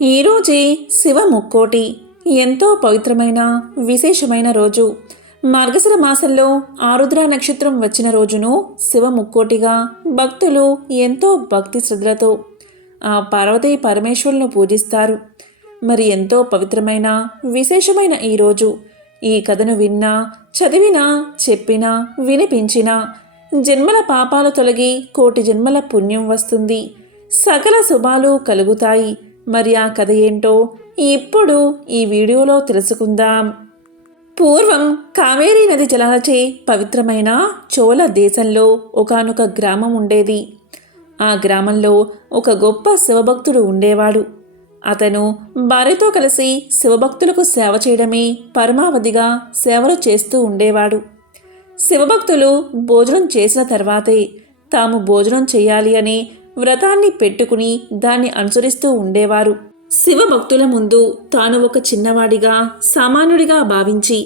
ఈరోజే శివ ముక్కోటి ఎంతో పవిత్రమైన విశేషమైన రోజు. మార్గశిర మాసంలో ఆరుద్ర నక్షత్రం వచ్చిన రోజును శివ ముక్కోటిగా భక్తులు ఎంతో భక్తి శ్రద్ధలతో ఆ పార్వతీ పరమేశ్వరులను పూజిస్తారు. మరి ఎంతో పవిత్రమైన విశేషమైన ఈరోజు ఈ కథను విన్నా, చదివినా, చెప్పినా, వినిపించినా జన్మల పాపాలు తొలగి కోటి జన్మల పుణ్యం వస్తుంది, సకల శుభాలు కలుగుతాయి. మరి ఆ కథ ఏంటో ఇప్పుడు ఈ వీడియోలో తెలుసుకుందాం. పూర్వం కావేరీ నది జలాలచే పవిత్రమైన చోళ దేశంలో ఒకానొక గ్రామం ఉండేది. ఆ గ్రామంలో ఒక గొప్ప శివభక్తుడు ఉండేవాడు. అతను భార్యతో కలిసి శివభక్తులకు సేవ చేయడమే పరమావధిగా సేవలు చేస్తూ ఉండేవాడు. శివభక్తులు భోజనం చేసిన తర్వాతే తాము భోజనం చేయాలి అనే వ్రతాన్ని పెట్టుకుని దాన్ని అనుసరిస్తూ ఉండేవారు. శివభక్తుల ముందు తాను ఒక చిన్నవాడిగా, సామాన్యుడిగా భావించి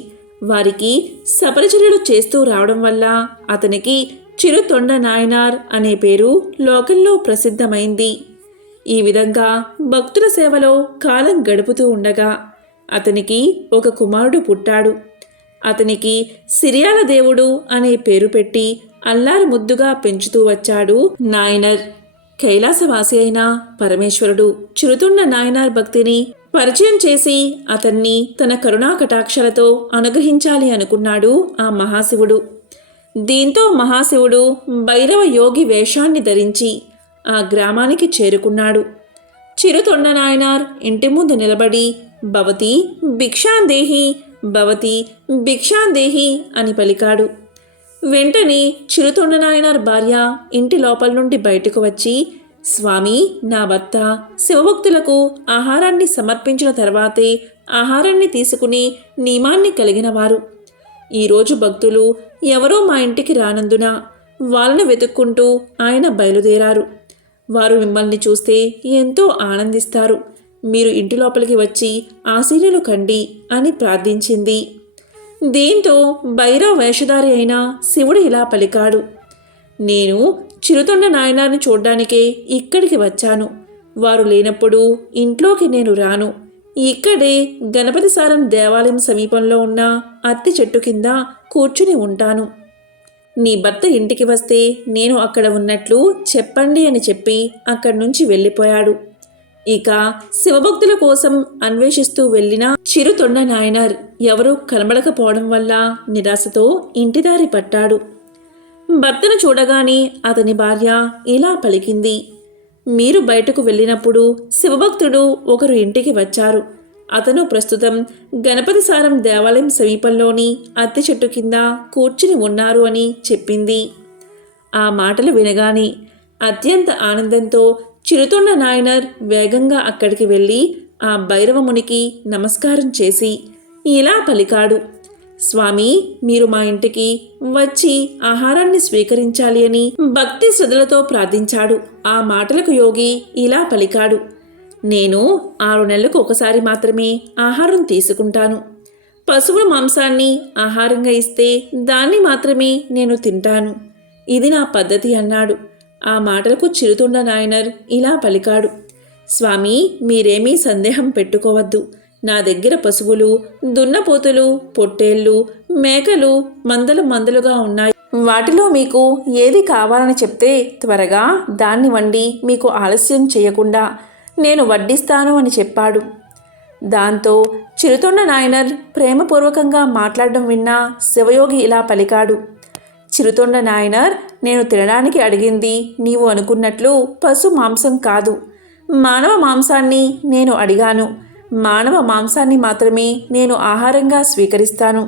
వారికి సపరిచర్యలు చేస్తూ రావడం వల్ల అతనికి చిరుతొండ నాయనార్ అనే పేరు లోకంలో ప్రసిద్ధమైంది. ఈ విధంగా భక్తుల సేవలో కాలం గడుపుతూ ఉండగా అతనికి ఒక కుమారుడు పుట్టాడు. అతనికి సిరియాల దేవుడు అనే పేరు పెట్టి అల్లారు ముద్దుగా పెంచుతూ వచ్చాడు నాయనర్. కైలాసవాసి అయిన పరమేశ్వరుడు చిరుతొండ నాయనార్ భక్తిని పరిచయం చేసి అతన్ని తన కరుణా కటాక్షలతో అనుగ్రహించాలి అనుకున్నాడు ఆ మహాశివుడు. దీంతో మహాశివుడు భైరవ యోగి వేషాన్ని ధరించి ఆ గ్రామానికి చేరుకున్నాడు. చిరుతొండ నాయనార్ ఇంటి ముందు నిలబడి భవతి భిక్షాందేహి, భవతి భిక్షాందేహి అని పలికాడు. వెంటనే చిరుతొండ నాయనార్ భార్య ఇంటి లోపల నుండి బయటకు వచ్చి, స్వామి, నా భర్త శివభక్తులకు ఆహారాన్ని సమర్పించిన తర్వాతే ఆహారాన్ని తీసుకునే నియమాన్ని కలిగినవారు. ఈరోజు భక్తులు ఎవరో మా ఇంటికి రానందున వాళ్ళను వెతుక్కుంటూ ఆయన బయలుదేరారు. వారు మిమ్మల్ని చూస్తే ఎంతో ఆనందిస్తారు. మీరు ఇంటి లోపలికి వచ్చి ఆశీనులు కండి అని ప్రార్థించింది. దీంతో భైరవ వేషధారి అయిన శివుడు ఇలా పలికాడు, నేను చిరుతొండ నాయనార్ని చూడ్డానికే ఇక్కడికి వచ్చాను. వారు లేనప్పుడు ఇంట్లోకి నేను రాను. ఇక్కడే గణపతి సారం దేవాలయం సమీపంలో ఉన్న అత్తి చెట్టు కింద కూర్చుని ఉంటాను. నీ భర్త ఇంటికి వస్తే నేను అక్కడ ఉన్నట్లు చెప్పండి అని చెప్పి అక్కడి నుంచి వెళ్ళిపోయాడు. ఇక శివభక్తుల కోసం అన్వేషిస్తూ వెళ్ళిన చిరుతొండ నాయనార్ ఎవరూ కనబడకపోవడం వల్ల నిరాశతో ఇంటిదారి పట్టాడు. భర్తను చూడగానే అతని భార్య ఇలా పలికింది, మీరు బయటకు వెళ్ళినప్పుడు శివభక్తుడు ఒకరు ఇంటికి వచ్చారు. అతను ప్రస్తుతం గణపతి సారం దేవాలయం సమీపంలోని అత్తి చెట్టు కింద కూర్చుని ఉన్నారు అని చెప్పింది. ఆ మాటలు వినగానే అత్యంత ఆనందంతో చిరుతొండ నాయనార్ వేగంగా అక్కడికి వెళ్ళి ఆ భైరవమునికి నమస్కారం చేసి ఇలా పలికాడు, స్వామి, మీరు మా ఇంటికి వచ్చి ఆహారాన్ని స్వీకరించాలి అని భక్తి శ్రద్ధలతో ప్రార్థించాడు. ఆ మాటలకు యోగి ఇలా పలికాడు, నేను 6 నెలలకు ఒకసారి మాత్రమే ఆహారం తీసుకుంటాను. పశువుల మాంసాన్ని ఆహారంగా ఇస్తే దాన్ని మాత్రమే నేను తింటాను. ఇది నా పద్ధతి అన్నాడు. ఆ మాటలకు చిరుతొండ నాయనార్ ఇలా పలికాడు, స్వామి, మీరేమీ సందేహం పెట్టుకోవద్దు. నా దగ్గర పశువులు, దున్నపోతులు, పొట్టేళ్ళు, మేకలు మందలు మందలుగా ఉన్నాయి. వాటిలో మీకు ఏది కావాలని చెప్తే త్వరగా దాన్ని వండి మీకు ఆలస్యం చేయకుండా నేను వడ్డిస్తాను అని చెప్పాడు. దాంతో చిరుతొండ నాయనార్ ప్రేమపూర్వకంగా మాట్లాడడం విన్న శివయోగి ఇలా పలికాడు, చిరుతొండ నాయనార్, నేను తినడానికి అడిగింది నీవు అనుకున్నట్లు పశు మాంసం కాదు, మానవ మాంసాన్ని నేను అడిగాను. మానవ మాంసాన్ని మాత్రమే నేను ఆహారంగా స్వీకరిస్తాను.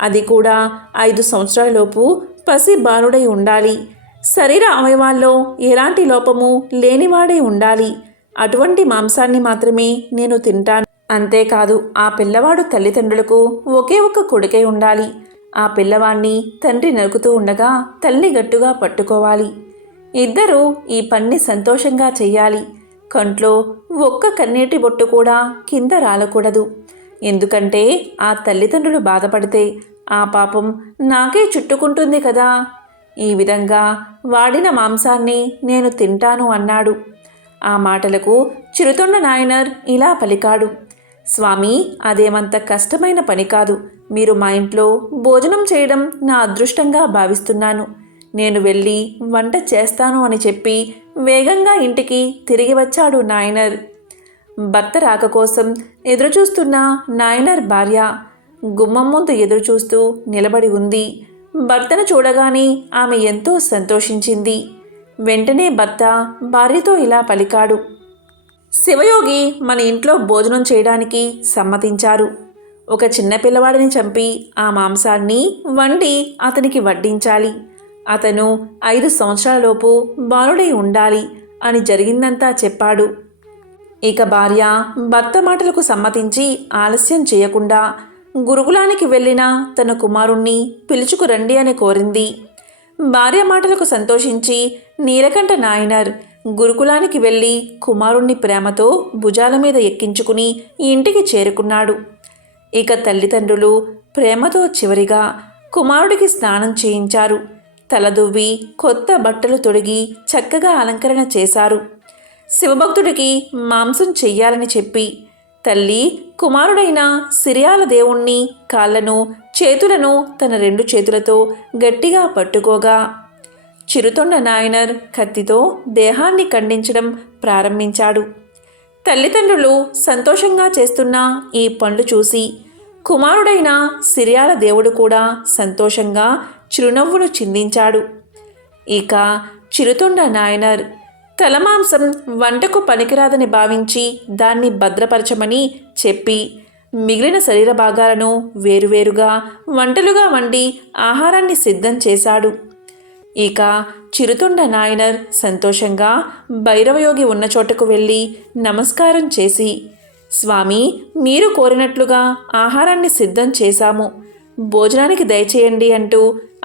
అది కూడా 5 సంవత్సరాలలోపు పసి బాలుడై ఉండాలి. శరీర అవయవాల్లో ఎలాంటి లోపము లేనివాడై ఉండాలి. అటువంటి మాంసాన్ని మాత్రమే నేను తింటాను. అంతేకాదు, ఆ పిల్లవాడు తల్లిదండ్రులకు ఒకే ఒక్క కొడుకై ఉండాలి. ఆ పిల్లవాణ్ణి తండ్రి నరుకుతూ ఉండగా తల్లి గట్టుగా పట్టుకోవాలి. ఇద్దరూ ఈ పని సంతోషంగా చెయ్యాలి. కంట్లో ఒక్క కన్నీటి బొట్టు కూడా కింద రాలకూడదు. ఎందుకంటే ఆ తల్లిదండ్రులు బాధపడితే ఆ పాపం నాకే చుట్టుకుంటుంది కదా. ఈ విధంగా వాడిన మాంసాన్ని నేను తింటాను అన్నాడు. ఆ మాటలకు చిరుతొండ నాయనర్ ఇలా పలికాడు. స్వామి, అదేమంత కష్టమైన పని కాదు. మీరు మా ఇంట్లో భోజనం చేయడం నా అదృష్టంగా భావిస్తున్నాను. నేను వెళ్ళి వంట చేస్తాను అని చెప్పి వేగంగా ఇంటికి తిరిగి వచ్చాడు నాయనర్. భర్త రాక కోసం ఎదురుచూస్తున్న నాయనర్ భార్య గుమ్మం ముందు ఎదురుచూస్తూ నిలబడి ఉంది. భర్తను చూడగానే ఆమె ఎంతో సంతోషించింది. వెంటనే భర్త భార్యతో ఇలా పలికాడు. శివయోగి మన ఇంట్లో భోజనం చేయడానికి సమ్మతించారు. ఒక చిన్న పిల్లవాడిని చంపి ఆ మాంసాన్ని వండి అతనికి వడ్డించాలి. అతను 5 సంవత్సరాలలోపు బాలుడై ఉండాలి అని జరిగిందంతా చెప్పాడు. ఇక భార్య భర్త మాటలకు సమ్మతించి ఆలస్యం చేయకుండా గురుకులానికి వెళ్ళిన తన కుమారుణ్ణి పిలుచుకురండి అని కోరింది. భార్య మాటలకు సంతోషించి నీలకంఠ నాయనర్ గురుకులానికి వెళ్ళి కుమారుణ్ణి ప్రేమతో భుజాల మీద ఎక్కించుకుని ఇంటికి చేరుకున్నాడు. ఇక తల్లిదండ్రులు ప్రేమతో చివరిగా కుమారుడికి స్నానం చేయించారు. తలదువ్వి కొత్త బట్టలు తొడిగి చక్కగా అలంకరణ చేశారు. శివభక్తుడికి మాంసం చెయ్యాలని చెప్పి తల్లి కుమారుడైన సిరియాల దేవుణ్ణి కాళ్లను చేతులను తన 2 చేతులతో గట్టిగా పట్టుకోగా చిరుతొండ నాయనర్ కత్తితో దేహాన్ని ఖండించడం ప్రారంభించాడు. తల్లిదండ్రులు సంతోషంగా చేస్తున్న ఈ పనులు చూసి కుమారుడైన సిరియాల దేవుడు కూడా సంతోషంగా చిరునవ్వులు చిందించాడు. ఇక చిరుతొండ నాయనర్ తలమాంసం వంటకు పనికిరాదని భావించి దాన్ని భద్రపరచమని చెప్పి మిగిలిన శరీర భాగాలను వేరువేరుగా వంటలుగా వండి ఆహారాన్ని సిద్ధం చేశాడు. ఇక చిరుతొండ నాయనర్ సంతోషంగా భైరవయోగి ఉన్న చోటకు వెళ్ళి నమస్కారం చేసి, స్వామి, మీరు కోరినట్లుగా ఆహారాన్ని సిద్ధం చేశాము, భోజనానికి దయచేయండి అంటూ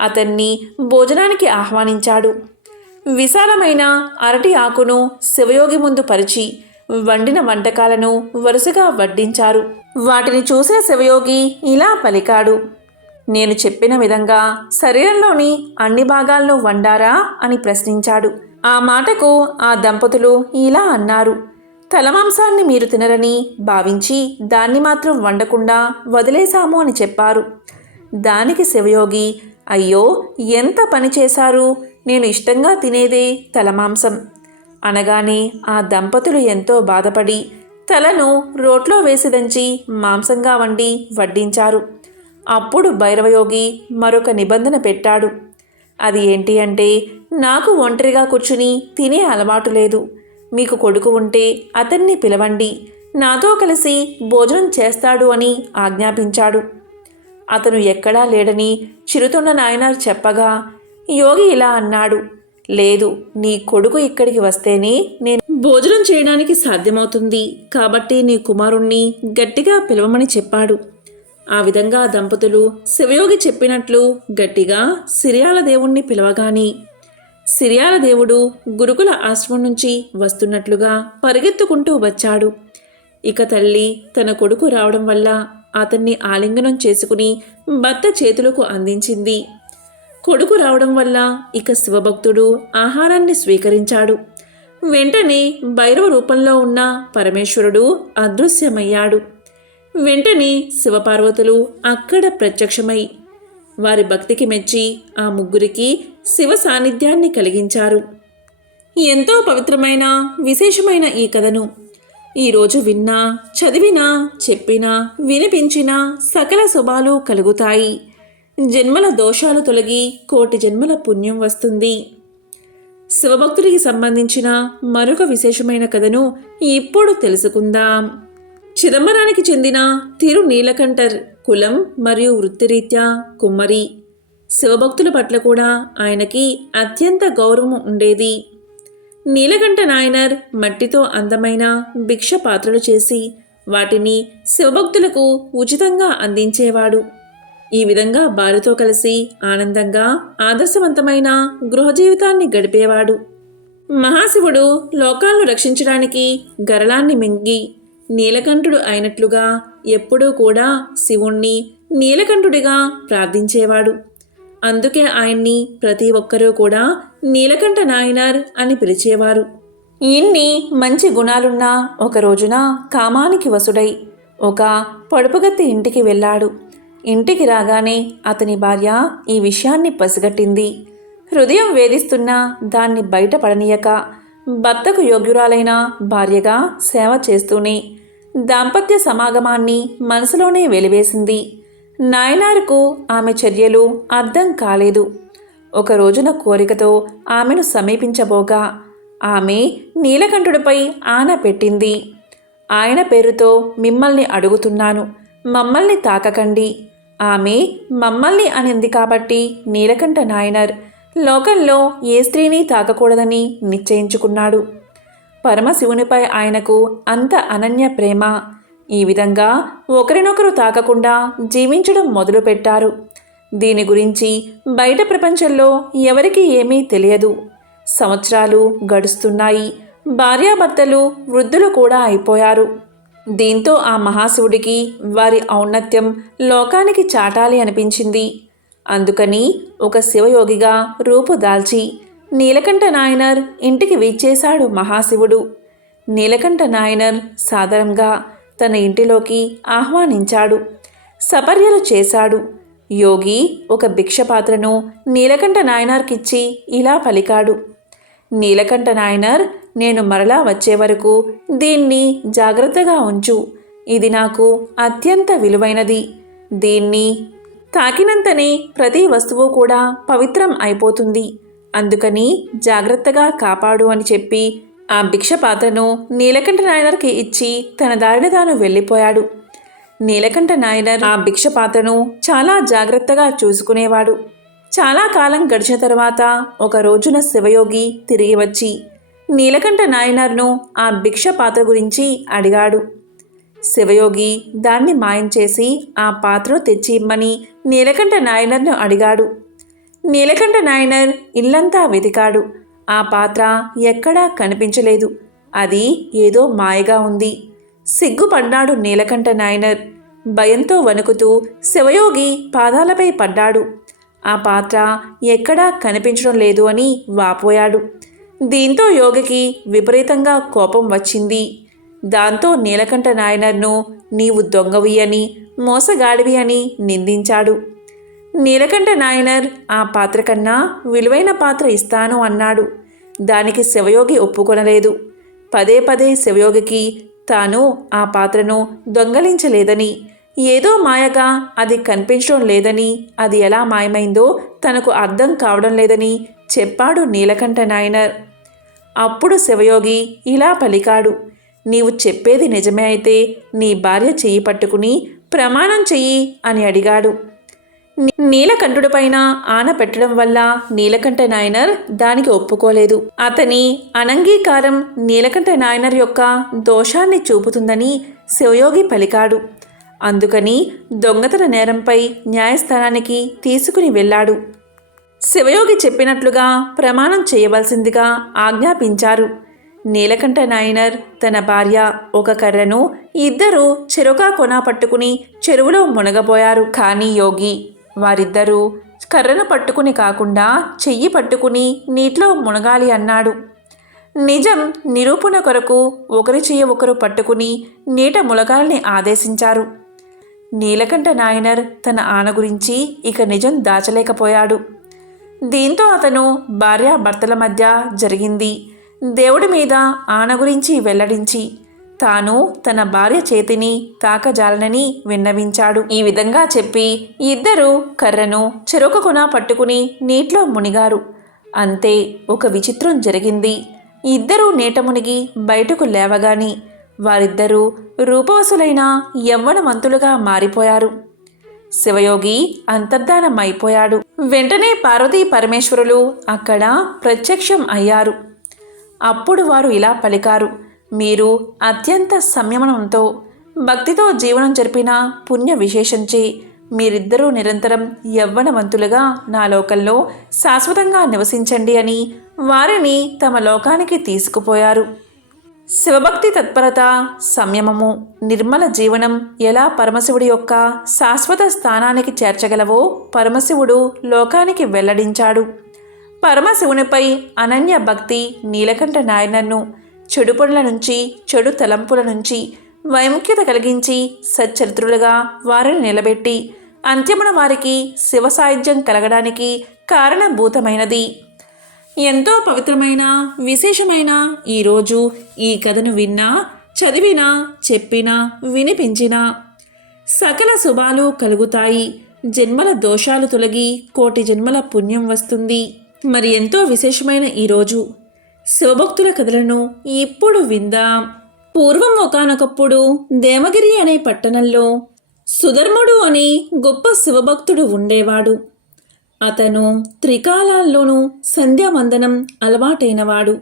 అతన్ని భోజనానికి ఆహ్వానించాడు. విశాలమైన అరటి ఆకును శివయోగి ముందు పరిచి వండిన వంటకాలను వరుసగా వడ్డించారు. వాటిని చూసిన శివయోగి ఇలా పలికాడు. నేను చెప్పిన విధంగా శరీరంలోని అన్ని భాగాలను వండారా అని ప్రశ్నించాడు. ఆ మాటకు ఆ దంపతులు ఇలా అన్నారు. తలమాంసాన్ని మీరు తినరని భావించి దాన్ని మాత్రం వండకుండా వదిలేశాము అని చెప్పారు. దానికి శివయోగి, అయ్యో, ఎంత పని చేశారు, నేను ఇష్టంగా తినేదే తలమాంసం అనగానే ఆ దంపతులు ఎంతో బాధపడి తలను రోట్లో వేసి దంచి మాంసంగా వండి వడ్డించారు. అప్పుడు భైరవయోగి మరొక నిబంధన పెట్టాడు. అది ఏంటి అంటే, నాకు ఒంటరిగా కూర్చుని తినే అలవాటు లేదు. మీకు కొడుకు ఉంటే అతన్ని పిలవండి, నాతో కలిసి భోజనం చేస్తాడు అని ఆజ్ఞాపించాడు. అతను ఎక్కడా లేడని చిరుతొండ నాయనర్ చెప్పగా యోగి ఇలా అన్నాడు. లేదు, నీ కొడుకు ఇక్కడికి వస్తేనే నేను భోజనం చేయడానికి సాధ్యమవుతుంది. కాబట్టి నీ కుమారుణ్ణి గట్టిగా పిలవమని చెప్పాడు. ఆ విధంగా దంపతులు శివయోగి చెప్పినట్లు గట్టిగా సిరియాల దేవుణ్ణి పిలవగాని సిరియాల దేవుడు గురుకుల ఆశ్రమం నుంచి వస్తున్నట్లుగా పరిగెత్తుకుంటూ వచ్చాడు. ఇక తల్లి తన కొడుకు రావడం వల్ల అతన్ని ఆలింగనం చేసుకుని భర్త చేతులకు అందించింది. కొడుకు రావడం వల్ల ఇక శివభక్తుడు ఆహారాన్ని స్వీకరించాడు. వెంటనే భైరవ రూపంలో ఉన్న పరమేశ్వరుడు అదృశ్యమయ్యాడు. వెంటనే శివపార్వతులు అక్కడ ప్రత్యక్షమై వారి భక్తికి మెచ్చి ఆ ముగ్గురికి శివ సాన్నిధ్యాన్ని కలిగించారు. ఎంతో పవిత్రమైన విశేషమైన ఈ కథను ఈరోజు విన్నా, చదివినా, చెప్పినా, వినిపించినా సకల శుభాలు కలుగుతాయి. జన్మల దోషాలు తొలగి కోటి జన్మల పుణ్యం వస్తుంది. శివభక్తుడికి సంబంధించిన మరొక విశేషమైన కథను ఇప్పుడు తెలుసుకుందాం. చిదంబరానికి చెందిన తిరు నీలకంఠర్ కులం మరియు వృత్తిరీత్యా కుమ్మరి. శివభక్తుల పట్ల కూడా ఆయనకి అత్యంత గౌరవం ఉండేది. నీలకంఠ నాయనర్ మట్టితో అందమైన భిక్ష పాత్రలు చేసి వాటిని శివభక్తులకు ఉచితంగా అందించేవాడు. ఈ విధంగా భార్యతో కలిసి ఆనందంగా ఆదర్శవంతమైన గృహ జీవితాన్ని గడిపేవాడు. మహాశివుడు లోకాలను రక్షించడానికి గరళాన్ని మింగి నీలకంఠుడు అయినట్లుగా ఎప్పుడూ కూడా శివుణ్ణి నీలకంఠుడిగా ప్రార్థించేవాడు. అందుకే ఆయన్ని ప్రతి ఒక్కరూ కూడా నీలకంఠ నాయనర్ అని పిలిచేవారు. ఇన్ని మంచి గుణాలున్న ఒక రోజున కామానికి వసుడై ఒక పొడుపుగత్తి ఇంటికి వెళ్ళాడు. ఇంటికి రాగానే అతని భార్య ఈ విషయాన్ని పసిగట్టింది. హృదయం వేధిస్తున్న దాన్ని బయటపడనీయక భర్తకు యోగ్యురాలైన భార్యగా సేవ చేస్తూనే దాంపత్య సమాగమాన్ని మనసులోనే వెలివేసింది. నాయనారుకు ఆమె చర్యలు అర్థం కాలేదు. ఒక రోజున కోరికతో ఆమెను సమీపించబోగా ఆమె నీలకంఠుడిపై ఆన పెట్టింది. ఆయన పేరుతో మిమ్మల్ని అడుగుతున్నాను, మమ్మల్ని తాకకండి. ఆమె మమ్మల్ని అనింది కాబట్టి నీలకంఠ నాయనర్ లోకంలో ఏ స్త్రీని తాకకూడదని నిశ్చయించుకున్నాడు. పరమశివునిపై ఆయనకు అంత అనన్య ప్రేమ. ఈ విధంగా ఒకరినొకరు తాకకుండా జీవించడం మొదలుపెట్టారు. దీని గురించి బయట ప్రపంచంలో ఎవరికీ ఏమీ తెలియదు. సంవత్సరాలు గడుస్తున్నాయి. భార్యాభర్తలు వృద్ధులు కూడా అయిపోయారు. దీంతో ఆ మహాశివుడికి వారి ఔన్నత్యం లోకానికి చాటాలి అనిపించింది. అందుకని ఒక శివయోగిగా రూపుదాల్చి నీలకంఠ నాయనర్ ఇంటికి వీచేశాడు మహాశివుడు. నీలకంఠ నాయనర్ సాదరంగా తన ఇంటిలోకి ఆహ్వానించాడు. సపర్యలు చేశాడు. యోగి ఒక భిక్షపాత్రను నీలకంఠ నాయనర్కిచ్చి ఇలా పలికాడు. నీలకంఠ నాయనర్, నేను మరలా వచ్చే వరకు దీన్ని జాగ్రత్తగా ఉంచు. ఇది నాకు అత్యంత విలువైనది. దీన్ని తాకినంతనే ప్రతి వస్తువు కూడా పవిత్రం అయిపోతుంది. అందుకని జాగ్రత్తగా కాపాడు అని చెప్పి ఆ భిక్షపాత్రను నీలకంఠ నాయనర్కి ఇచ్చి తన దారిన తాను వెళ్ళిపోయాడు. నీలకంఠ నాయనర్ ఆ భిక్షపాత్రను చాలా జాగ్రత్తగా చూసుకునేవాడు. చాలా కాలం గడిచిన తరువాత ఒక రోజున శివయోగి తిరిగి వచ్చి నీలకంఠ నాయనర్ను ఆ భిక్షపాత్ర గురించి అడిగాడు. శివయోగి దాన్ని మాయం చేసి ఆ పాత్రను తెచ్చి ఇమ్మని నీలకంఠ నాయనర్ను అడిగాడు. నీలకంఠ నాయనర్ ఇల్లంతా వెతికాడు. ఆ పాత్ర ఎక్కడా కనిపించలేదు. అది ఏదో మాయగా ఉంది. సిగ్గుపడ్డాడు నీలకంఠ నాయనర్. భయంతో వణుకుతూ శివయోగి పాదాలపై పడ్డాడు. ఆ పాత్ర ఎక్కడా కనిపించడం లేదు అని వాపోయాడు. దీంతో యోగికి విపరీతంగా కోపం వచ్చింది. దాంతో నీలకంఠ నాయనర్ను నీవు దొంగవి అని, మోసగాడివి అని నిందించాడు. నీలకంఠ నాయనర్ ఆ పాత్ర కన్నా విలువైన పాత్ర ఇస్తాను అన్నాడు. దానికి శివయోగి ఒప్పుకొనలేదు. పదే పదే శివయోగికి తాను ఆ పాత్రను దొంగలించలేదని, ఏదో మాయగా అది కనిపించడం లేదని, అది ఎలా మాయమైందో తనకు అర్థం కావడం లేదని చెప్పాడు నీలకంఠ నాయనర్. అప్పుడు శివయోగి ఇలా పలికాడు. నీవు చెప్పేది నిజమే అయితే నీ భార్య చెయ్యి పట్టుకుని ప్రమాణం చెయ్యి అని అడిగాడు. నీలకంఠుడిపైన ఆన పెట్టడం వల్ల నీలకంఠ నాయనర్ దానికి ఒప్పుకోలేదు. అతని అనంగీకారం నీలకంఠ నాయనర్ యొక్క దోషాన్ని చూపుతుందని శివయోగి పలికాడు. అందుకని దొంగతన నేరంపై న్యాయస్థానానికి తీసుకుని వెళ్ళాడు. శివయోగి చెప్పినట్లుగా ప్రమాణం చేయవలసిందిగా ఆజ్ఞాపించారు. నీలకంఠ నాయనర్ తన భార్య ఒక కర్రను, ఇద్దరూ చెరొక కొన పట్టుకుని చెరువులో మునగబోయారు. కానీ యోగి వారిద్దరూ కర్రను పట్టుకుని కాకుండా చెయ్యి పట్టుకుని నీటిలో మునగాలి అన్నాడు. నిజం నిరూపణ కొరకు ఒకరి చెయ్యి ఒకరు పట్టుకుని నీట మునగాలని ఆదేశించారు. నీలకంఠ నాయనర్ తన ఆన గురించి ఇక నిజం దాచలేకపోయాడు. దీంతో అతను భార్యాభర్తల మధ్య జరిగింది దేవుడి మీద ఆన గురించి వెల్లడించి తాను తన భార్య చేతిని తాకజాలనని విన్నవించాడు. ఈ విధంగా చెప్పి ఇద్దరూ కర్రను చెరొక కొన పట్టుకుని నీటిలో మునిగారు. అంతే, ఒక విచిత్రం జరిగింది. ఇద్దరూ నీట మునిగి బయటకు లేవగాని వారిద్దరూ రూపవసులైన యవ్వనవంతులుగా మారిపోయారు. శివయోగి అంతర్ధానమైపోయాడు. వెంటనే పార్వతీ పరమేశ్వరులు అక్కడ ప్రత్యక్షం అయ్యారు. అప్పుడు వారు ఇలా పలికారు. మీరు అత్యంత సంయమనంతో భక్తితో జీవనం జరిపిన పుణ్య విశేషంచే మీరిద్దరూ నిరంతరం యవ్వనవంతులుగా నా లోకంలో శాశ్వతంగా నివసించండి అని వారిని తమ లోకానికి తీసుకుపోయారు. శివభక్తి తత్పరత, సంయమము, నిర్మల జీవనం ఎలా పరమశివుడి యొక్క శాశ్వత స్థానానికి చేర్చగలవో పరమశివుడు లోకానికి వెల్లడించాడు. పరమశివునిపై అనన్య భక్తి నీలకంఠ నాయనర్ను చెడు పనుల నుంచి, చెడు తలంపుల నుంచి వైముఖ్యత కలిగించి సచ్చరిత్రులుగా వారిని నిలబెట్టి అంత్యమున వారికి శివ సాయుధ్యం కలగడానికి కారణభూతమైనది. ఎంతో పవిత్రమైన విశేషమైన ఈరోజు ఈ కథను విన్నా, చదివినా, చెప్పినా, వినిపించినా సకల శుభాలు కలుగుతాయి. జన్మల దోషాలు తొలగి కోటి జన్మల పుణ్యం వస్తుంది. మరి ఎంతో విశేషమైన ఈరోజు శివభక్తుల కథలను ఇప్పుడు విందాం. పూర్వం ఒకానొకప్పుడు దేవగిరి అనే పట్టణంలో సుధర్ముడు అని గొప్ప శివభక్తుడు ఉండేవాడు. అతను త్రికాలాల్లోనూ సంధ్యావందనం అలవాటైనవాడు.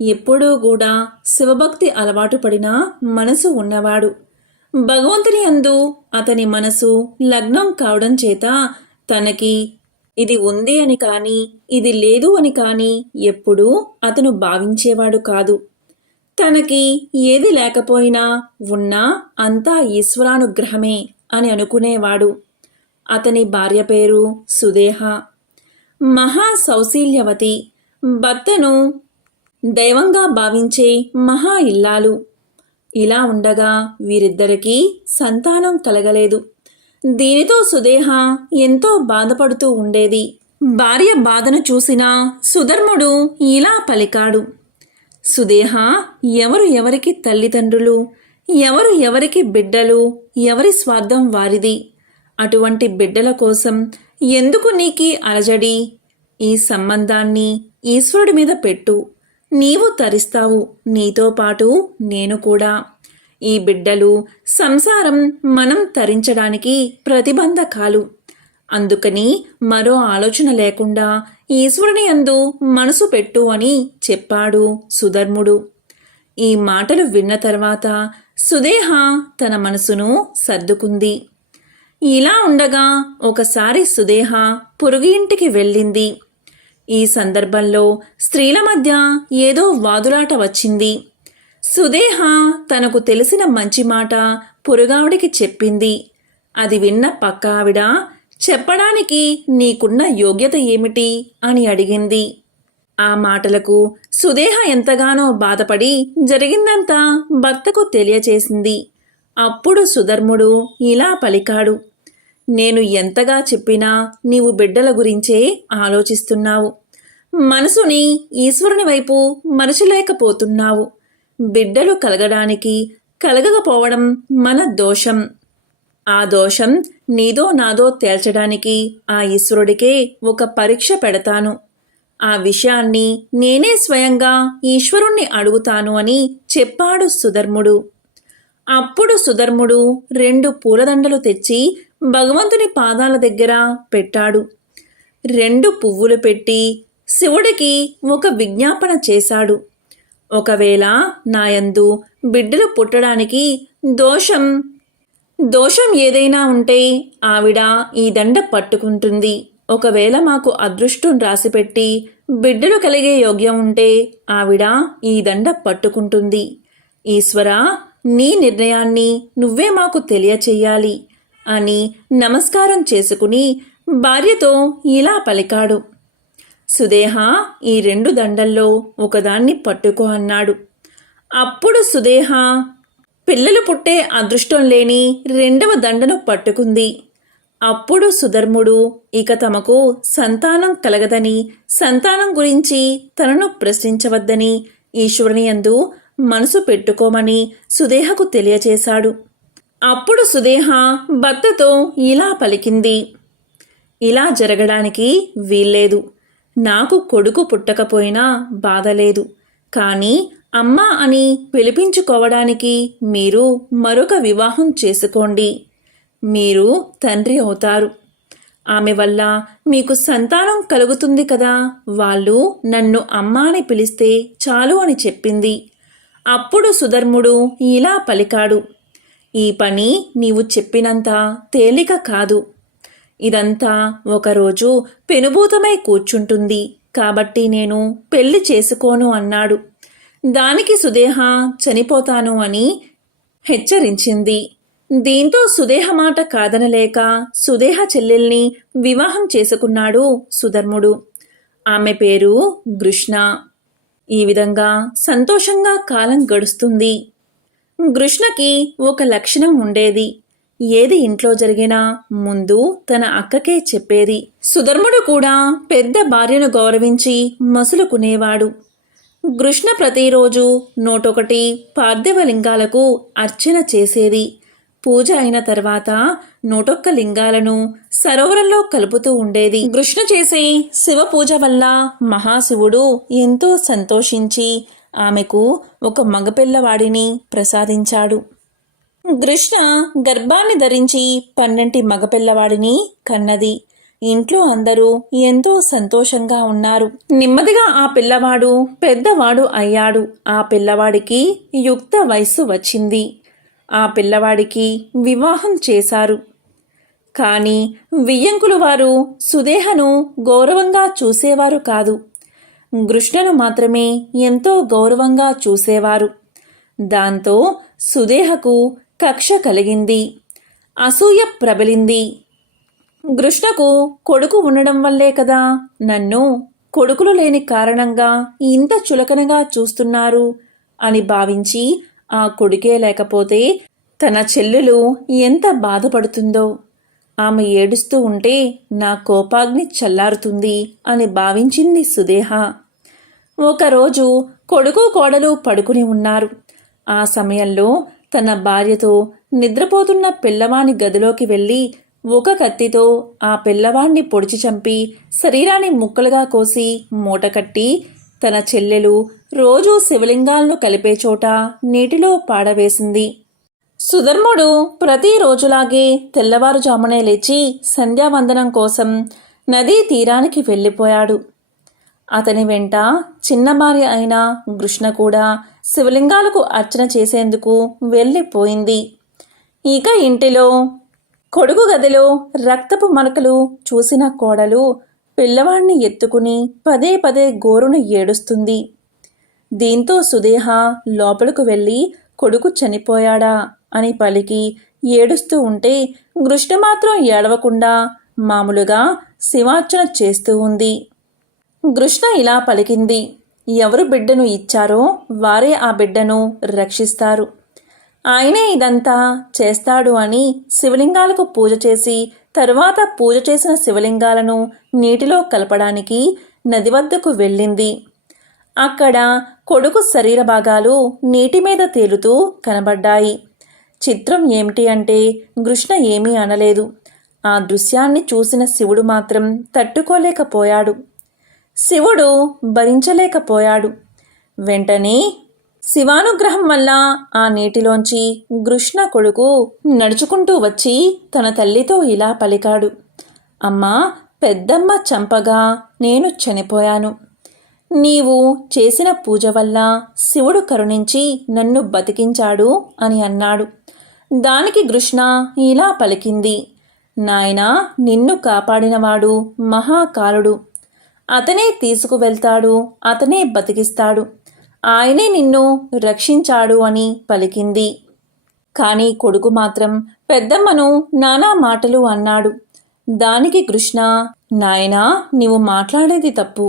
ఎప్పుడూ కూడా శివభక్తి అలవాటు పడిన మనసు ఉన్నవాడు. భగవంతుని యందు అతని మనసు లగ్నం కావడం చేత తనకి ఇది ఉంది అని కానీ, ఇది లేదు అని కానీ ఎప్పుడూ అతను భావించేవాడు కాదు. తనకి ఏది లేకపోయినా ఉన్నా అంతా ఈశ్వరానుగ్రహమే అని అనుకునేవాడు. అతని భార్య పేరు సుదేహ. మహా సౌశీల్యవతి, భర్తను దైవంగా భావించే మహా ఇల్లాలు. ఇలా ఉండగా వీరిద్దరికీ సంతానం కలగలేదు. దీనితో సుదేహ ఎంతో బాధపడుతూ ఉండేది. భార్య బాధను చూసిన సుధర్ముడు ఇలా పలికాడు: సుదేహ, ఎవరు ఎవరికి తల్లిదండ్రులు, ఎవరు ఎవరికి బిడ్డలు, ఎవరి స్వార్థం వారిది. అటువంటి బిడ్డల కోసం ఎందుకు నీకీ అలజడి? ఈ సంబంధాన్ని ఈశ్వరుడి మీద పెట్టు. నీవు తరిస్తావు, నీతో పాటు నేను కూడా. ఈ బిడ్డలు సంసారం మనం తరించడానికి ప్రతిబంధకాలు. అందుకని మరో ఆలోచన లేకుండా ఈశ్వరుని యందు మనసు పెట్టు అని చెప్పాడు సుధర్ముడు. ఈ మాటలు విన్న తర్వాత సుదేహ తన మనసును సర్దుకుంది. ఇలా ఉండగా ఒకసారి సుదేహ పొరుగు ఇంటికి వెళ్ళింది. ఈ సందర్భంలో స్త్రీల మధ్య ఏదో వాదులాట వచ్చింది. సుదేహ తనకు తెలిసిన మంచి మాట పొరుగావిడికి చెప్పింది. అది విన్న పక్క ఆవిడ, చెప్పడానికి నీకున్న యోగ్యత ఏమిటి అని అడిగింది. ఆ మాటలకు సుదేహ ఎంతగానో బాధపడి జరిగిందంతా భర్తకు తెలియచేసింది. అప్పుడు సుధర్ముడు ఇలా పలికాడు: నేను ఎంతగా చెప్పినా నీవు బిడ్డల గురించే ఆలోచిస్తున్నావు. మనసుని ఈశ్వరుని వైపు మరచలేకపోతున్నావు. బిడ్డలు కలగడానికి కలగకపోవడం మన దోషం. ఆ దోషం నీదో నాదో తేల్చడానికి ఆ ఈశ్వరుడికే ఒక పరీక్ష పెడతాను. ఆ విషయాన్ని నేనే స్వయంగా ఈశ్వరుణ్ణి అడుగుతాను అని చెప్పాడు సుధర్ముడు. అప్పుడు సుధర్ముడు 2 పూలదండలు తెచ్చి భగవంతుని పాదాల దగ్గర పెట్టాడు. 2 పువ్వులు పెట్టి శివుడికి ఒక విజ్ఞాపన చేశాడు. ఒకవేళ నాయందు బిడ్డలు పుట్టడానికి దోషం ఏదైనా ఉంటే ఆవిడ ఈ దండ పట్టుకుంటుంది. ఒకవేళ మాకు అదృష్టం రాసిపెట్టి బిడ్డలు కలిగే యోగ్యం ఉంటే ఆవిడ ఈ దండ పట్టుకుంటుంది. ఈశ్వరా, నీ నిర్ణయాన్ని నువ్వే మాకు తెలియచెయ్యాలి అని నమస్కారం చేసుకుని భార్యతో ఇలా పలికాడు: సుదేహ, ఈ 2 దండల్లో ఒకదాన్ని పట్టుకో అన్నాడు. అప్పుడు సుదేహ పిల్లలు పుట్టే అదృష్టం లేని 2వ దండను పట్టుకుంది. అప్పుడు సుధర్ముడు ఇక తమకు సంతానం కలగదని, సంతానం గురించి తనను ప్రశ్నించవద్దని, ఈశ్వరుని యందు మనసు పెట్టుకోమని సుదేహకు తెలియచేశాడు. అప్పుడు సుదేహ భర్తతో ఇలా పలికింది: ఇలా జరగడానికి వీల్లేదు. నాకు కొడుకు పుట్టకపోయినా బాధలేదు, కానీ అమ్మ అని పిలిపించుకోవడానికి మీరు మరొక వివాహం చేసుకోండి. మీరు తండ్రి అవుతారు. ఆమె వల్ల మీకు సంతానం కలుగుతుంది కదా. వాళ్ళు నన్ను అమ్మ అని పిలిస్తే చాలు అని చెప్పింది. అప్పుడు సుధర్ముడు ఇలా పలికాడు: ఈ పని నీవు చెప్పినంత తేలిక కాదు. ఇదంతా ఒకరోజు పెనుభూతమై కూర్చుంటుంది. కాబట్టి నేను పెళ్లి చేసుకోను అన్నాడు. దానికి సుదేహ చనిపోతాను అని హెచ్చరించింది. దీంతో సుదేహ మాట కాదనలేక సుదేహ చెల్లెల్ని వివాహం చేసుకున్నాడు సుధర్ముడు. ఆమె పేరు గృష్ణ. ఈ విధంగా సంతోషంగా కాలం గడుస్తుంది. కృష్ణకి ఒక లక్షణం ఉండేది. ఏది ఇంట్లో జరిగినా ముందు తన అక్కకే చెప్పేది. సుధర్ముడు కూడా పెద్ద భార్యను గౌరవించి మసులుకునేవాడు. కృష్ణ ప్రతిరోజు 101 పార్థివ లింగాలకు అర్చన చేసేది. పూజ అయిన తర్వాత 101 లింగాలను సరోవరంలో కలుపుతూ ఉండేది. కృష్ణ చేసే శివ పూజ వల్ల మహాశివుడు ఎంతో సంతోషించి ఆమెకు ఒక మగపిల్లవాడిని ప్రసాదించాడు. కృష్ణ గర్భాన్ని ధరించి 12 మగపిల్లవాడిని కన్నది. ఇంట్లో అందరూ ఎంతో సంతోషంగా ఉన్నారు. నెమ్మదిగా ఆ పిల్లవాడు పెద్దవాడు అయ్యాడు. ఆ పిల్లవాడికి యుక్త వయస్సు వచ్చింది. ఆ పిల్లవాడికి వివాహం చేశారు. కానీ వియ్యంకులు వారు సుదేహను గౌరవంగా చూసేవారు కాదు. కృష్ణను మాత్రమే ఎంతో గౌరవంగా చూసేవారు. దాంతో సుదేహకు కక్ష కలిగింది. అసూయ ప్రబలింది. కృష్ణకు కొడుకు ఉండడం వల్లే కదా నన్ను కొడుకులు లేని కారణంగా ఇంత చులకనగా చూస్తున్నారు అని భావించి ఆ కొడుకే లేకపోతే తన చెల్లెలు ఎంత బాధపడుతుందో, ఆమె ఏడుస్తూ ఉంటే నా కోపాగ్ని చల్లారుతుంది అని భావించింది సుదేహ. ఒకరోజు కొడుకు కోడలు పడుకుని ఉన్నారు. ఆ సమయంలో తన భార్యతో నిద్రపోతున్న పిల్లవాని గదిలోకి వెళ్ళి ఒక కత్తితో ఆ పిల్లవాణ్ణి పొడిచి చంపి శరీరాన్ని ముక్కలుగా కోసి మూటకట్టి తన చెల్లెలు రోజూ శివలింగాలను కలిపే చోట నీటిలో పాడవేసింది. సుధర్ముడు ప్రతిరోజులాగే తెల్లవారుజామునే లేచి సంధ్యావందనం కోసం నదీ తీరానికి వెళ్ళిపోయాడు. అతని వెంట చిన్న భార్య అయిన కృష్ణ కూడా శివలింగాలకు అర్చన చేసేందుకు వెళ్ళిపోయింది. ఇక ఇంటిలో కొడుకు గదిలో రక్తపు మరకలు చూసిన కోడలు పిల్లవాణ్ణి ఎత్తుకుని పదే పదే గోరును ఏడుస్తుంది. దీంతో సుదేహ లోపలకు వెళ్ళి కొడుకు చనిపోయాడా అని పలికి ఏడుస్తూ ఉంటే కృష్ణ మాత్రం ఏడవకుండా మామూలుగా శివార్చన చేస్తూ ఉంది. కృష్ణ ఇలా పలికింది, ఎవరు బిడ్డను ఇచ్చారో వారే ఆ బిడ్డను రక్షిస్తారు. ఆయనే ఇదంతా చేస్తాడు అని శివలింగాలకు పూజ చేసి తరువాత పూజ చేసిన శివలింగాలను నీటిలో కలపడానికి నది వద్దకు వెళ్ళింది. అక్కడ కొడుకు శరీర భాగాలు నీటి మీద తేలుతూ కనబడ్డాయి. చిత్రం ఏమిటి అంటే కృష్ణ ఏమీ అనలేదు. ఆ దృశ్యాన్ని చూసిన శివుడు మాత్రం తట్టుకోలేకపోయాడు. శివుడు భరించలేకపోయాడు. వెంటనే శివానుగ్రహం వల్ల ఆ నీటిలోంచి కృష్ణ కొడుకు నడుచుకుంటూ వచ్చి తన తల్లితో ఇలా పలికాడు, అమ్మా, పెద్దమ్మ చంపగా నేను చనిపోయాను. నీవు చేసిన పూజ వల్ల శివుడు కరుణించి నన్ను బతికించాడు అని అన్నాడు. దానికి కృష్ణ ఇలా పలికింది, నాయనా, నిన్ను కాపాడినవాడు మహాకాలుడు. అతనే తీసుకువెళ్తాడు, అతనే బతికిస్తాడు. ఆయనే నిన్ను రక్షించాడు అని పలికింది. కానీ కొడుకు మాత్రం పెద్దమ్మను నానా మాటలు అన్నాడు. దానికి కృష్ణ, నాయనా, నీవు మాట్లాడేది తప్పు.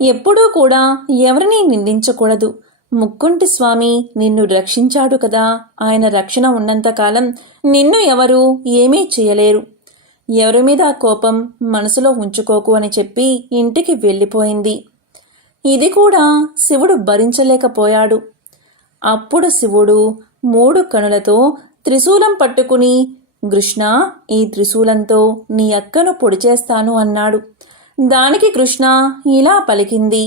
ఎప్పుడూ కూడా ఎవరిని నిందించకూడదు. ముక్కుంటి స్వామి నిన్ను రక్షించాడు కదా, ఆయన రక్షణ ఉన్నంతకాలం నిన్ను ఎవరూ ఏమీ చేయలేరు. ఎవరి మీద కోపం మనసులో ఉంచుకోకు అని చెప్పి ఇంటికి వెళ్ళిపోయింది. ఇది కూడా శివుడు భరించలేకపోయాడు. అప్పుడు శివుడు 3 కనులతో త్రిశూలం పట్టుకుని, కృష్ణ, ఈ త్రిశూలంతో నీ అక్కను పొడిచేస్తాను అన్నాడు. దానికి కృష్ణ ఇలా పలికింది,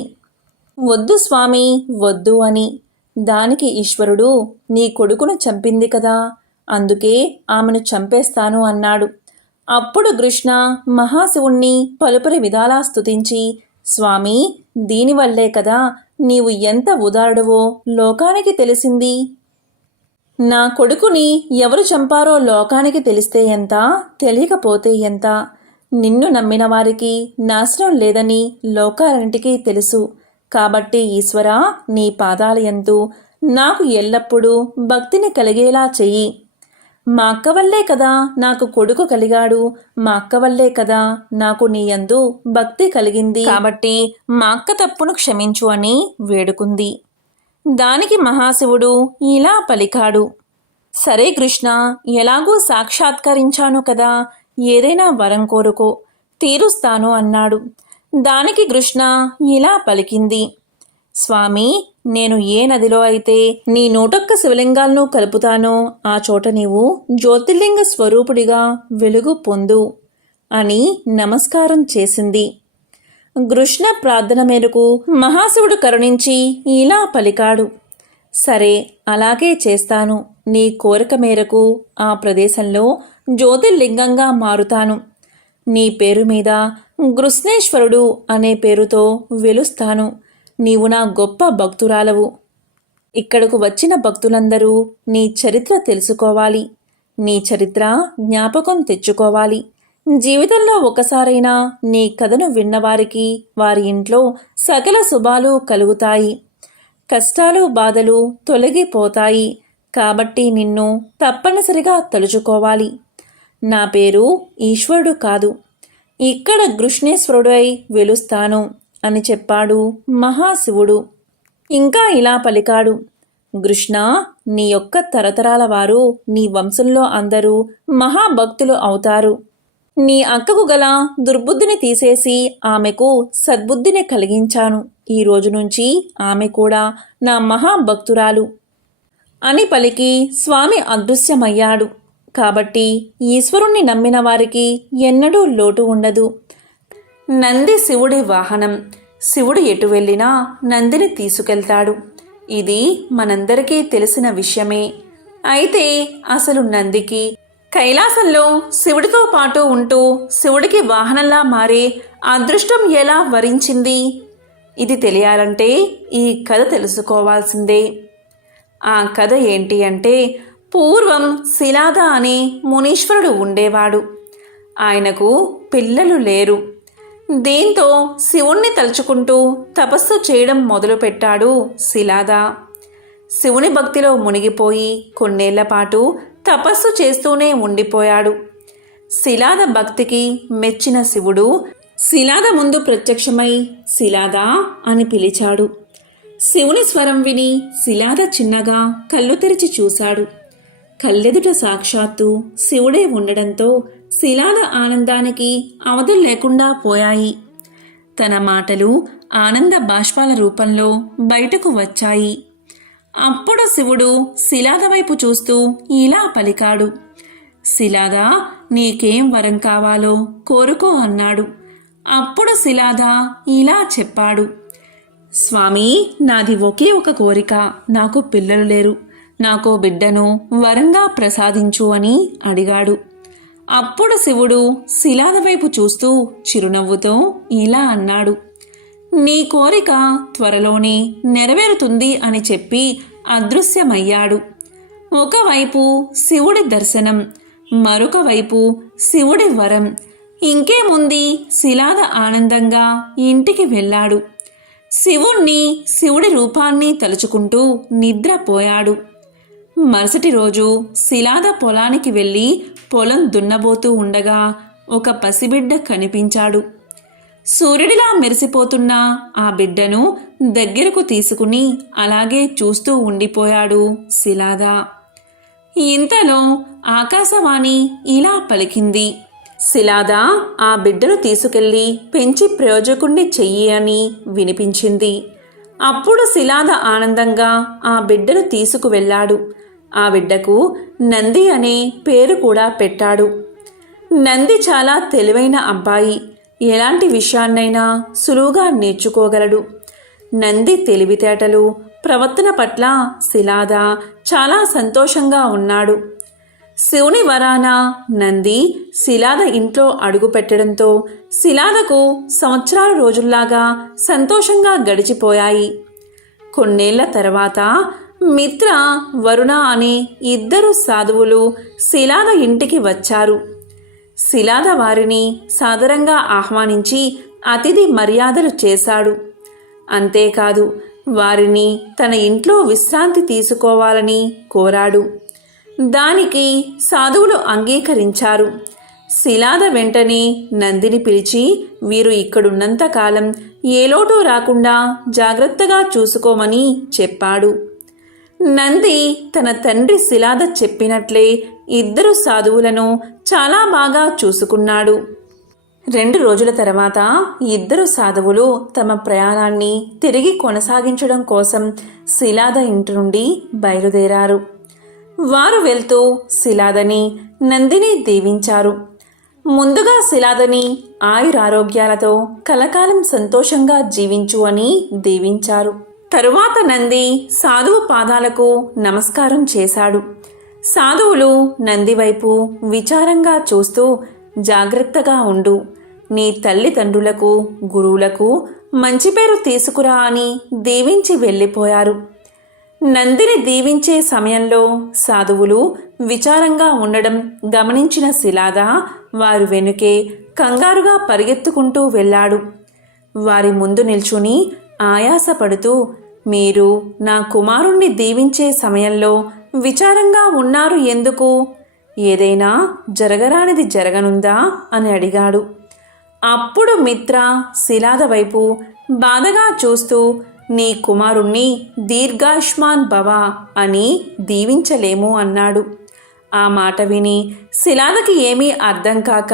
వద్దు స్వామి, వద్దు అని. దానికి ఈశ్వరుడు, నీ కొడుకును చంపింది కదా, అందుకే ఆమెను చంపేస్తాను అన్నాడు. అప్పుడు కృష్ణ మహాశివుణ్ణి పలుపరి విధాలా స్తుతించి, స్వామి, దీనివల్లే కదా నీవు ఎంత ఉదారుడవో లోకానికి తెలిసింది. నా కొడుకుని ఎవరు చంపారో లోకానికి తెలిస్తే ఎంత, తెలియకపోతే ఎంత. నిన్ను నమ్మిన వారికి నాశనం లేదని లోకాలంటికీ తెలుసు. కాబట్టి ఈశ్వరా, నీ పాదాలయందు నాకు ఎల్లప్పుడూ భక్తిని కలిగేలా చెయ్యి. మా అక్క వల్లే కదా నాకు కొడుకు కలిగాడు, మా అక్క వల్లే కదా నాకు నీ యందు భక్తి కలిగింది, కాబట్టి మా అక్క తప్పును క్షమించు అని వేడుకుంది. దానికి మహాశివుడు ఇలా పలికాడు, సరే కృష్ణ, ఎలాగూ సాక్షాత్కరించాను కదా, ఏదైనా వరం కోరుకో, తీరుస్తాను అన్నాడు. దానికి కృష్ణ ఇలా పలికింది, స్వామి, నేను ఏ నదిలో అయితే నీ 101 శివలింగాలను కలుపుతానో ఆ చోట నీవు జ్యోతిర్లింగ స్వరూపుడిగా వెలుగు పొందు అని నమస్కారం చేసింది. కృష్ణ ప్రార్థన మేరకు మహాశివుడు కరుణించి ఇలా పలికాడు, సరే అలాగే చేస్తాను, నీ కోరిక మేరకు ఆ ప్రదేశంలో జ్యోతిర్లింగంగా మారుతాను, నీ పేరు మీద కృష్ణేశ్వరుడు అనే పేరుతో వెలుస్తాను, నీవు నా గొప్ప భక్తురాలవు. ఇక్కడకు వచ్చిన భక్తులందరూ నీ చరిత్ర తెలుసుకోవాలి, నీ చరిత్ర జ్ఞాపకం తెచ్చుకోవాలి. జీవితంలో ఒకసారైనా నీ కథను విన్నవారికి వారి ఇంట్లో సకల శుభాలు కలుగుతాయి, కష్టాలు బాధలు తొలగిపోతాయి. కాబట్టి నిన్ను తప్పనిసరిగా తలుచుకోవాలి. నా పేరు ఈశ్వరుడు కాదు, ఇక్కడ కృష్ణేశ్వరుడై వెలుస్తాను అని చెప్పాడు మహాశివుడు. ఇంకా ఇలా పలికాడు, కృష్ణ, నీ యొక్క తరతరాల వారు నీ వంశంలో అందరూ మహాభక్తులు అవుతారు. నీ అక్కకు గల దుర్బుద్ధిని తీసేసి ఆమెకు సద్బుద్ధిని కలిగించాను. ఈ రోజు నుంచి ఆమె కూడా నా మహాభక్తురాలు అని పలికి స్వామి అదృశ్యమయ్యాడు. కాబట్టి ఈశ్వరుణ్ణి నమ్మిన వారికి ఎన్నడూ లోటు ఉండదు. నంది శివుడి వాహనం. శివుడు ఎటు వెళ్ళినా నందిని తీసుకెళ్తాడు. ఇది మనందరికీ తెలిసిన విషయమే. అయితే అసలు నందికి కైలాసంలో శివుడితో పాటు ఉంటూ శివుడికి వాహనంలా మారే అదృష్టం ఎలా వరించింది? ఇది తెలియాలంటే ఈ కథ తెలుసుకోవాల్సిందే. ఆ కథ ఏంటి అంటే, పూర్వం శిలాద అనే మునీశ్వరుడు ఉండేవాడు. ఆయనకు పిల్లలు లేరు. దీంతో శివుణ్ణి తలుచుకుంటూ తపస్సు చేయడం మొదలుపెట్టాడు శిలాద. శివుని భక్తిలో మునిగిపోయి కొన్నేళ్లపాటు తపస్సు చేస్తూనే ఉండిపోయాడు. శిలాద భక్తికి మెచ్చిన శివుడు శిలాద ముందు ప్రత్యక్షమై శిలాద అని పిలిచాడు. శివుని స్వరం విని శిలాద చిన్నగా కళ్ళు తెరిచి చూశాడు. కళ్ళెదుట సాక్షాత్తు శివుడే ఉండడంతో శిలాద ఆనందానికి అవధులు లేకుండా పోయాయి. తన మాటలు ఆనంద బాష్పాల రూపంలో బయటకు వచ్చాయి. అప్పుడు శివుడు శిలాద వైపు చూస్తూ ఇలా పలికాడు, శిలాద, నీకేం వరం కావాలో కోరుకో అన్నాడు. అప్పుడు శిలాద ఇలా చెప్పాడు, స్వామి, నాది ఒకే ఒక కోరిక, నాకు పిల్లలు లేరు, నాకో బిడ్డను వరంగా ప్రసాదించు అని అడిగాడు. అప్పుడు శివుడు శిలాద వైపు చూస్తూ చిరునవ్వుతో ఇలా అన్నాడు, నీ కోరిక త్వరలోనే నెరవేరుతుంది అని చెప్పి అదృశ్యమయ్యాడు. ఒకవైపు శివుడి దర్శనం, మరొక వైపు శివుడి వరం. ఇంకేముంది, శిలాద ఆనందంగా ఇంటికి వెళ్ళాడు. శివుణ్ణి, శివుడి రూపాన్ని తలుచుకుంటూ నిద్రపోయాడు. మరుసటి రోజు శిలాద పొలానికి వెళ్ళి పొలం దున్నబోతూ ఉండగా ఒక పసిబిడ్డ కనిపించాడు. సూర్యుడిలా మెరిసిపోతున్న ఆ బిడ్డను దగ్గరకు తీసుకుని అలాగే చూస్తూ ఉండిపోయాడు శిలాద. ఇంతలో ఆకాశవాణి ఇలా పలికింది, శిలాద, ఆ బిడ్డను తీసుకెళ్లి పెంచి ప్రయోజకుణ్ణి చెయ్యి అని వినిపించింది. అప్పుడు శిలాద ఆనందంగా ఆ బిడ్డను తీసుకువెళ్ళాడు. ఆ బిడ్డకు నంది అనే పేరు కూడా పెట్టాడు. నంది చాలా తెలివైన అబ్బాయి. ఎలాంటి విషయాన్నైనా సులువుగా నేర్చుకోగలడు. నంది తెలివితేటలు, ప్రవర్తన పట్ల శిలాద చాలా సంతోషంగా ఉన్నాడు. శివుని వరాన నంది శిలాద ఇంట్లో అడుగు పెట్టడంతో శిలాదకు సంవత్సరాల రోజుల్లాగా సంతోషంగా గడిచిపోయాయి. కొన్నేళ్ల తర్వాత మిత్ర, వరుణ అనే ఇద్దరు సాధువులు శిలాద ఇంటికి వచ్చారు. శిలాద వారిని సాదరంగా ఆహ్వానించి అతిథి మర్యాదలు చేశాడు. అంతేకాదు, వారిని తన ఇంట్లో విశ్రాంతి తీసుకోవాలని కోరాడు. దానికి సాధువులు అంగీకరించారు. శిలాద వెంటనే నందిని పిలిచి వీరు ఇక్కడున్నంత కాలం ఏ లోటు రాకుండా జాగ్రత్తగా చూసుకోమని చెప్పాడు. నంది తన తండ్రి శిలాద చెప్పినట్లే ఇద్దరు సాధువులను చాలా బాగా చూసుకున్నాడు. 2 రోజుల తర్వాత ఇద్దరు సాధువులు తమ ప్రయాణాన్ని తిరిగి కొనసాగించడం కోసం శిలాద ఇంటి నుండి బయలుదేరారు. వారు వెళ్తూ శిలాదని నందిని దీవించారు. ముందుగా శిలాదని ఆయురారోగ్యాలతో కలకాలం సంతోషంగా జీవించు అని దీవించారు. తరువాత నంది సాధువు పాదాలకు నమస్కారం చేశాడు. సాధువులు నంది వైపు విచారంగా చూస్తూ జాగ్రత్తగా ఉండు, నీ తల్లిదండ్రులకు గురువులకు మంచి పేరు తీసుకురా అని దీవించి వెళ్ళిపోయారు. నందిని దీవించే సమయంలో సాధువులు విచారంగా ఉండడం గమనించిన శిలాద వారు వెనుకే కంగారుగా పరిగెత్తుకుంటూ వెళ్ళాడు. వారి ముందు నిల్చుని ఆయాసపడుతూ, మీరు నా కుమారుణ్ణి దీవించే సమయంలో విచారంగా ఉన్నారు ఎందుకు? ఏదైనా జరగరానిది జరగనుందా అని అడిగాడు. అప్పుడు మిత్ర శిలాద వైపు బాధగా చూస్తూ, నీ కుమారుణ్ణి దీర్ఘాయుష్మాన్ భవ అని దీవించలేము అన్నాడు. ఆ మాట విని శిలాదకి ఏమీ అర్థం కాక,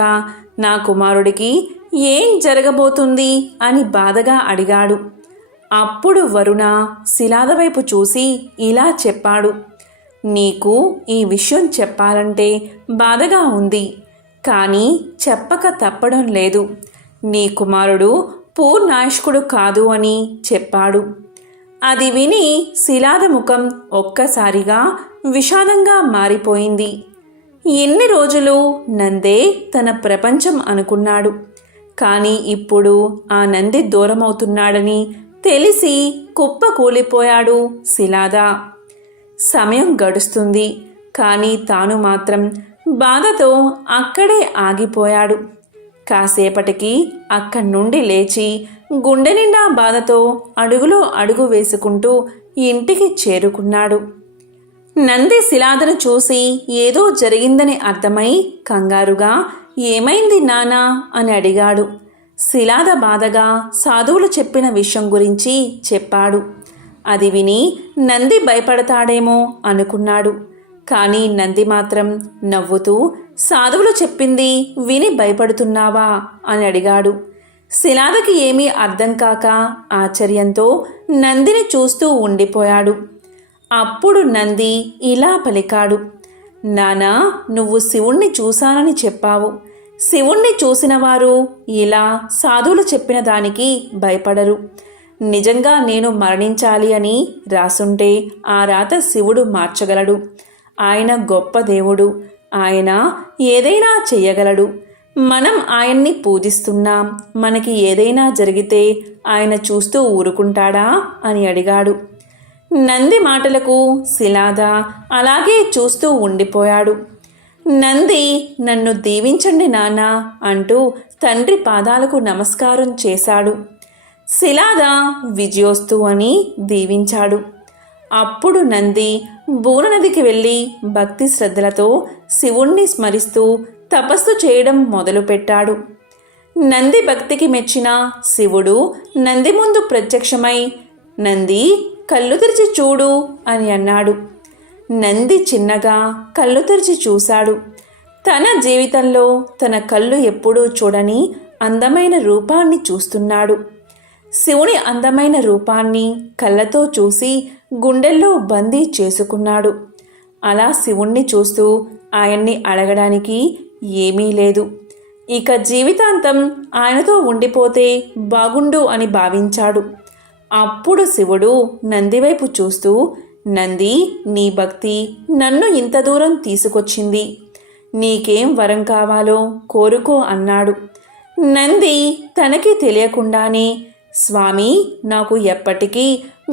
నా కుమారుడికి ఏం జరగబోతుంది అని బాధగా అడిగాడు. అప్పుడు వరుణ శిలాద వైపు చూసి ఇలా చెప్పాడు, నీకు ఈ విషయం చెప్పాలంటే బాధగా ఉంది, కానీ చెప్పక తప్పడం లేదు. నీ కుమారుడు పూర్ణాయుష్కుడు కాదు అని చెప్పాడు. అది విని శిలాద ముఖం ఒక్కసారిగా విషాదంగా మారిపోయింది. ఎన్ని రోజులు నందే తన ప్రపంచం అనుకున్నాడు. కానీ ఇప్పుడు ఆ నంది దూరమవుతున్నాడని తెలిసి కుప్పకూలిపోయాడు శిలాద. సమయం గడుస్తుంది, కానీ తాను మాత్రం బాధతో అక్కడే ఆగిపోయాడు. కాసేపటికి అక్కడి నుండి లేచి గుండె నిండా బాధతో అడుగులో అడుగు వేసుకుంటూ ఇంటికి చేరుకున్నాడు. నంది శిలాదను చూసి ఏదో జరిగిందని అర్థమై కంగారుగా, ఏమైంది నానా అని అడిగాడు. శిలాద బాధగా సాధువులు చెప్పిన విషయం గురించి చెప్పాడు. అది విని నంది భయపడతాడేమో అనుకున్నాడు. కానీ నంది మాత్రం నవ్వుతూ, సాధువులు చెప్పింది విని భయపడుతున్నావా అని అడిగాడు. శిలాదకి ఏమీ అర్థం కాక ఆశ్చర్యంతో నందిని చూస్తూ ఉండిపోయాడు. అప్పుడు నంది ఇలా పలికాడు, నానా, నువ్వు శివుణ్ణి చూశానని చెప్పావు. శివుణ్ణి చూసిన వారు ఇలా సాధువులు చెప్పిన దానికి భయపడరు. నిజంగా నేను మరణించాలి అని రాసుంటే ఆ రాత శివుడు మార్చగలడు. ఆయన గొప్ప దేవుడు. ఆయన ఏదైనా చెయ్యగలడు. మనం ఆయన్ని పూజిస్తున్నాం. మనకి ఏదైనా జరిగితే ఆయన చూస్తూ ఊరుకుంటాడా అని అడిగాడు. నంది మాటలకు శిలాద అలాగే చూస్తూ ఉండిపోయాడు. నంది, నన్ను దీవించండి నాన్న అంటూ తండ్రి పాదాలకు నమస్కారం చేశాడు. శిలాద విజయోస్తు అని దీవించాడు. అప్పుడు నంది బూననదికి వెళ్ళి భక్తి శ్రద్ధలతో శివుణ్ణి స్మరిస్తూ తపస్సు చేయడం మొదలుపెట్టాడు. నంది భక్తికి మెచ్చిన శివుడు నంది ముందు ప్రత్యక్షమై, నంది, కళ్ళు తెరిచి చూడు అని అన్నాడు. నంది చిన్నగా కళ్ళు తెరిచి చూశాడు. తన జీవితంలో తన కళ్ళు ఎప్పుడూ చూడని అందమైన రూపాన్ని చూస్తున్నాడు. శివుని అందమైన రూపాన్ని కళ్ళతో చూసి గుండెల్లో బందీ చేసుకున్నాడు. అలా శివుణ్ణి చూస్తూ ఆయన్ని అడగడానికి ఏమీ లేదు. ఇక జీవితాంతం ఆయనతో ఉండిపోతే బాగుండు అని భావించాడు. అప్పుడు శివుడు నందివైపు చూస్తూ, నంది, నీ భక్తి నన్ను ఇంత దూరం తీసుకొచ్చింది. నీకేం వరం కావాలో కోరుకో అన్నాడు. నంది తనకి తెలియకుండానే, స్వామి, నాకు ఎప్పటికీ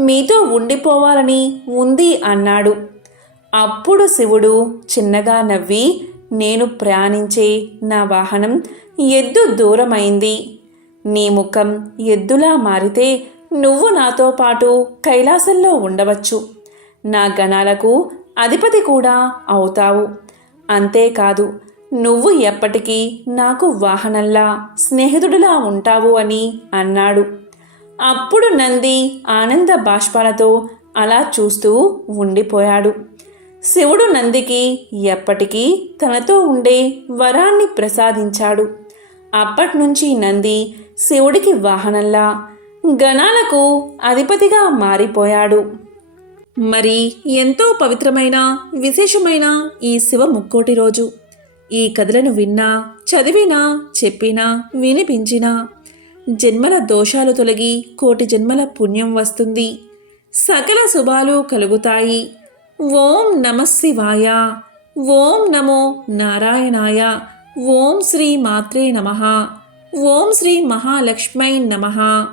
మీతో ఉండిపోవాలని ఉంది అన్నాడు. అప్పుడు శివుడు చిన్నగా నవ్వి, నేను ప్రయాణించే నా వాహనం ఎద్దు దూరమైంది. నీ ముఖం ఎద్దులా మారితే నువ్వు నాతో పాటు కైలాసంలో ఉండవచ్చు. నా గణాలకు అధిపతి కూడా అవుతావు. అంతేకాదు నువ్వు ఎప్పటికీ నాకు వాహనంలా స్నేహితుడిలా ఉంటావు అని అన్నాడు. అప్పుడు నంది ఆనంద బాష్పాలతో అలా చూస్తూ ఉండిపోయాడు. శివుడు నందికి ఎప్పటికీ తనతో ఉండే వరాన్ని ప్రసాదించాడు. అప్పట్నుంచి నంది శివుడికి వాహనంలా గణాలకు అధిపతిగా మారిపోయాడు. మరి ఎంతో పవిత్రమైన విశేషమైన ఈ శివ ముక్కోటి రోజు ఈ కథలను విన్నా, చదివినా, చెప్పినా, వినిపించినా జన్మల దోషాలు తొలగి కోటి జన్మల పుణ్యం వస్తుంది. సకల శుభాలు కలుగుతాయి. ఓం నమః శివాయ. ఓం నమో నారాయణాయ. ఓం శ్రీ మాత్రే నమః. ఓం శ్రీ మహాలక్ష్మై నమః.